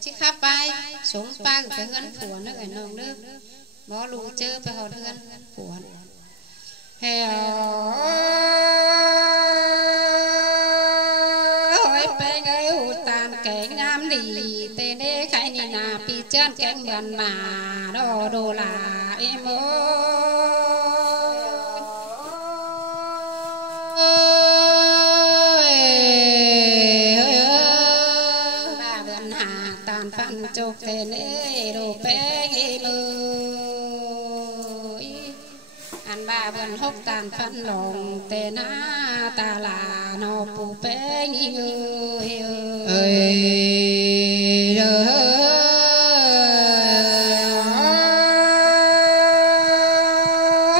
chiếc khắp vai xuống ba phải hơn phủa nước ở nồng nước bó lù chơi phải hòn hơn phủa heo ôi bên ơi hụt tàn kén ngam đi tên đế khai nì nà pi chân kén gần mà đồ đồ là em phận chụp tên lễ đồ bé nghi mơ ăn ba vườn hốc tàn phận lòng tên á ta là nó phụ bé nghi người ơi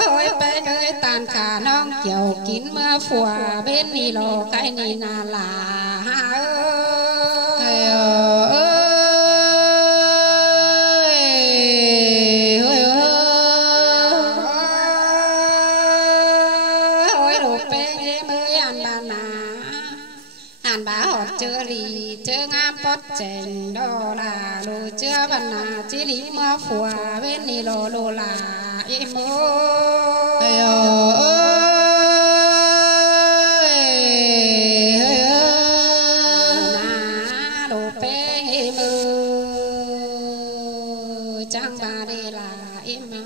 ơi bé ơi tàn khả non chiều kín mưa phùa bên nì lò cái nì nà là chèn đô là đồ chưa văn là chỉ lý mưa phùa bên nì lô lô là em ơi na đồ bé em ơi chẳng ba đây là em má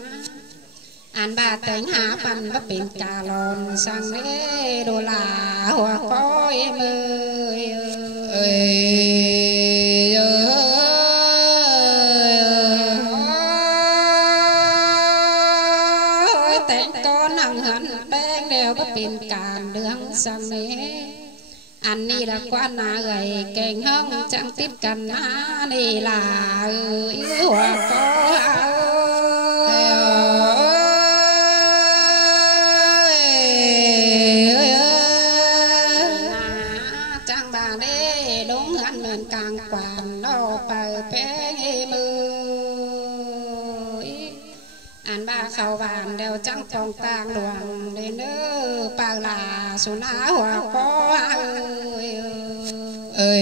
ăn ba tiếng há phần bắp biển cà lòn sang lễ đồ là hoa có em ơi bên càn đường sang nế anh đi là quan na gầy kèn hông chẳng tiếp cần á đi là yêu hoa có chẳng bà đế đúng anh mình càng quản đâu bờ bé anh ba khâu bàn đều trắng phong tang luồng đến nữa bao là xuân áo hoa có ơi ơi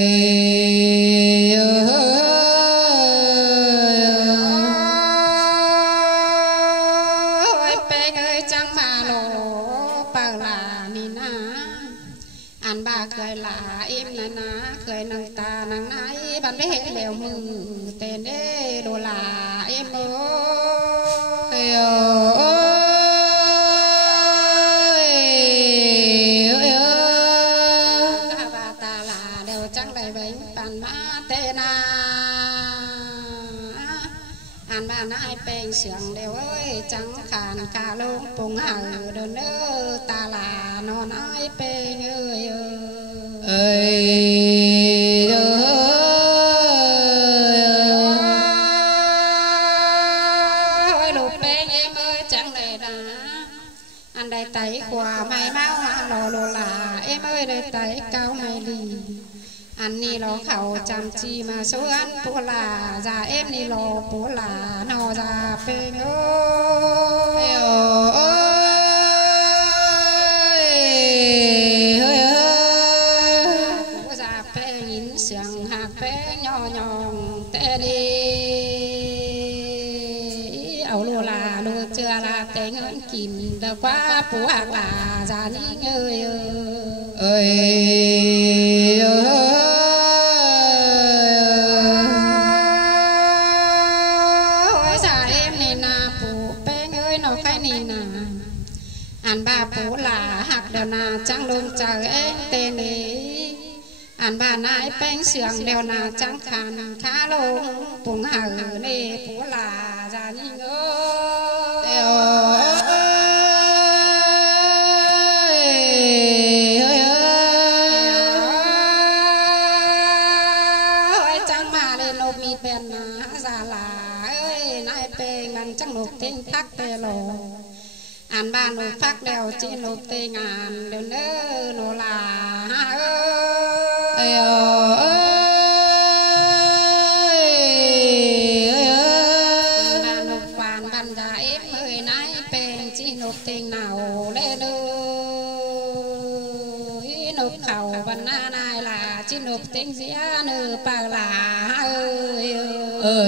bé ơi trắng ba lô bao là nina anh ba cười là em nè ná cười nâng ta nâng nái ban đế đều mừng tên đế đồ là em ơi ta là đều trắng lại bánh bàn má tên ăn bàn ai bèn sườn đều ơi trắng khàn cà lông bùng hở đơn ơ ta là non ai bèn ơi tay qua mày máu lò lò là em ơi đây tay cao mày lì anh ni lò khẩu chăm chi mà số ăn bố là già em ni lò bố là nó già phê ơi bố già phê nhìn sườn hạt phê nhỏ nhong tê đi ẩu lô là lô chưa là té ngân kìm đã quá bố hạc là già ní ơi ơi già em nè nà bố bé ơi nó cái nè nà anh ba bố là hạc đều nà trắng lông chờ em tên đấy anh ba nãy bánh sườn đều nà trắng khàn khá lông bụng hở nè bố là già ní chẳng nộp tên thác tê lô anh ba nộp phát đều chỉ nộp tên ngàn đều nơ nô là ơi ba nộp phàn ban gà ép ơi nãy bên chỉ nộp tên nào lên ơi nộp khẩu ban na này là chỉ nộp tên tiếng dĩa nư bà là ơi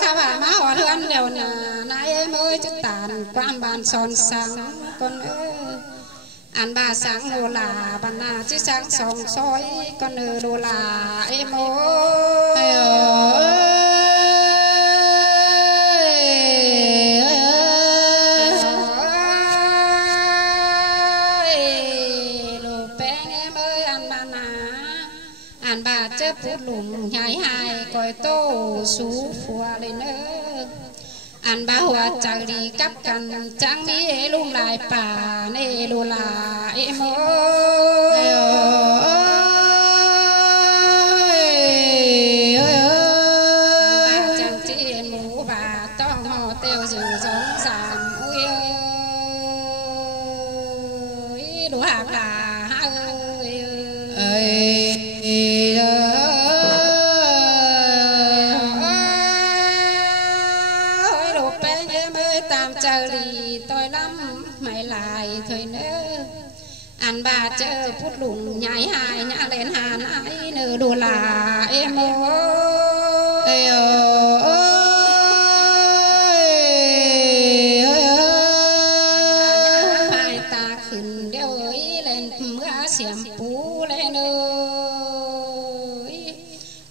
khá bà má họ thương đều nà nãy em ơi chứ tàn quan bàn son sáng con ơi ăn bà sáng nô là bà nà chứ sáng sòng soi con ơi đồ là em ơi phút lùng nhai hai coi tô sú phùa lên ơ ăn ba hoa chẳng đi cắp cần chẳng mi lung lại bà nê lù là em ơi bà chẳng chỉ mũ bà to họ tiêu dự giống giảm ui ơi đồ hạc là ơi chờ lì tôi lắm mày lại thôi nữa ăn bà chờ phút lùng nhảy hai nhã lên hà nãy nửa đồ là em ơi hai ta khẩn đeo ấy lên mưa xiêm phú lên ơi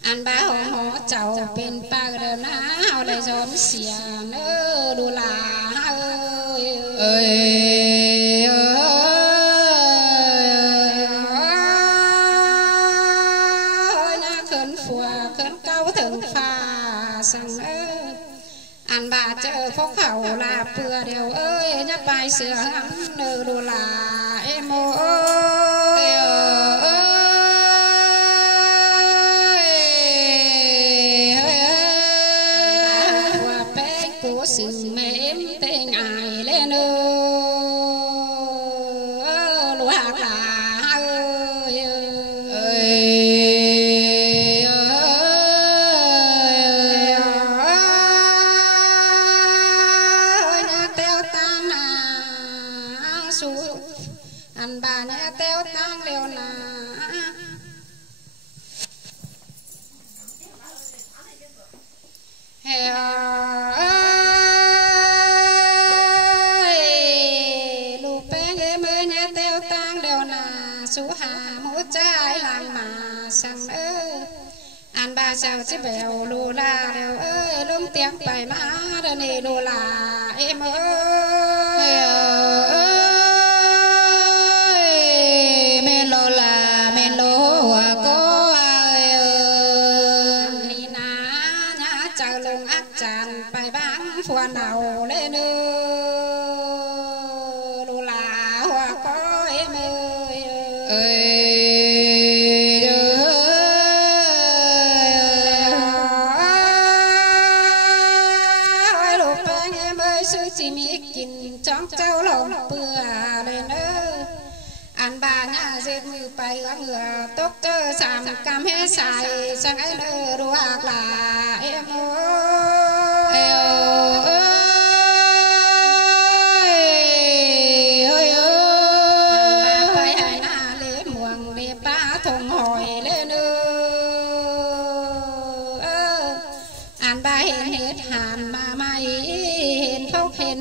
ăn bà họ cháu bên ba đờ ná họ lại gióm xìa nữa đồ là ăn bà chờ phúc hậu là vừa đều ơi nhắc bài sửa ngắm nơ đồ là em ơi bà bé của sự mềm tên ai lên lúa hạt là ơi ăn bà nhé teo tang liều nà hè lù bé nhé mơ nhé teo tang liều nà sú hà mũ trái làm mà sang ơ ăn bà sao chứ bèo lù la đều ơi lung tiếng bài má đơn này lù là em ơi phua nào lên lù là hoa có em ơi lù bánh em ơi sư chỉ mi kín trong châu lòng bừa lên ăn bà nhà dệt mưa bay ngựa tóc cơ sàm cam hết xài sang ấy nơ đồ hạc là em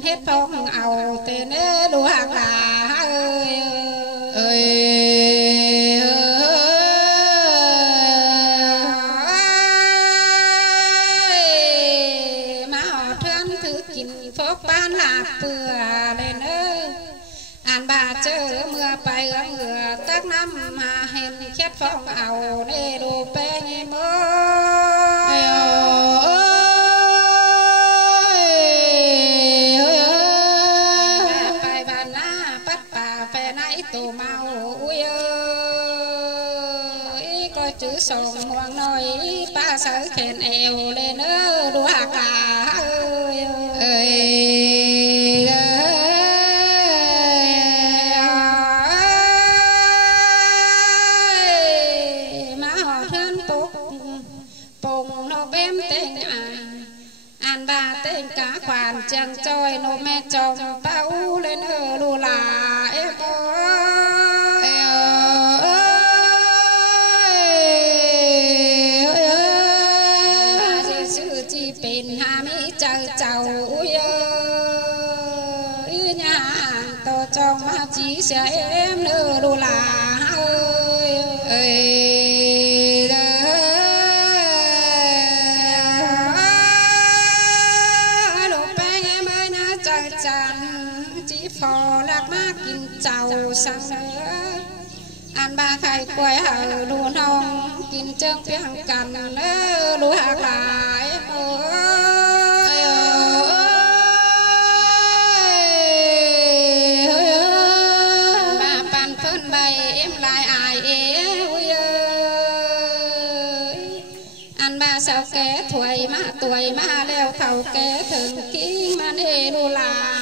hết phong ảo tên đồ hạc là má họ thương thứ kín phốc ban lạc bừa lên ăn bà chờ mưa bay ngựa tác năm mà hên khét phong ảo để đồ pe như mơ tổ màu ui ơi coi chữ sòng hoàng nói ba sợ khen eo lên đồ hạc là má họ thân tốt bùng nó bém tên ăn bà tên cá khoản chẳng trôi nó mẹ chồng bao lên hàng tô trong mà chỉ sẽ em nữ đu là ơi phò lạc má kín chào sang nữa ăn ba khai quay hở đu nông kín trơn tiếng cằn nữa đu hạc lại ba pan phân bay em lại ai ơi ăn ba sao ké tuổi má leo thầu ké thường kín mà nê đu là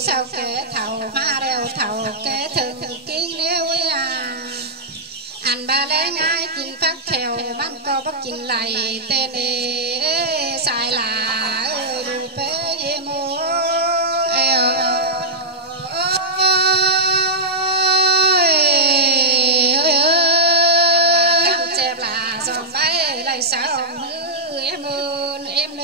sao kẻ thầu ma đeo thầu kẻ thường kiến nếu anh ba lẽ ngay chín phát khèo bắn co bắt chín lại tên xài là đủ bé gì mô cam chẹp là giòn bay lại sao em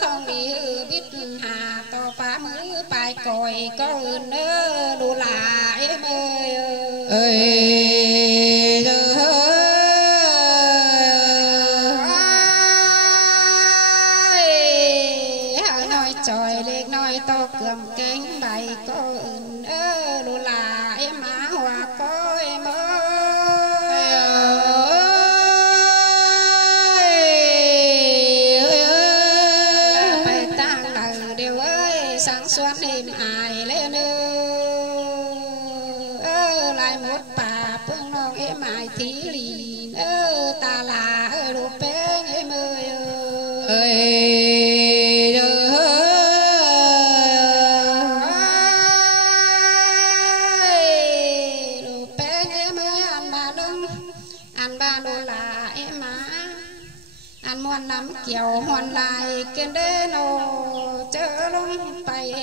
không bị biết hà to phá mới bài còi có nơ đủ là em ơi nói trời lên nói to cầm cánh bài có nơ đủ là em á hòa có em sáng xuân em ai lên lại một bà phương non em ai thí lì ta là đồ bé em ơi đồ bé em ơi ăn ba đông ăn ba đồ là em má ăn muôn nắm kiều muôn lại kiên đê nô chớ lông bay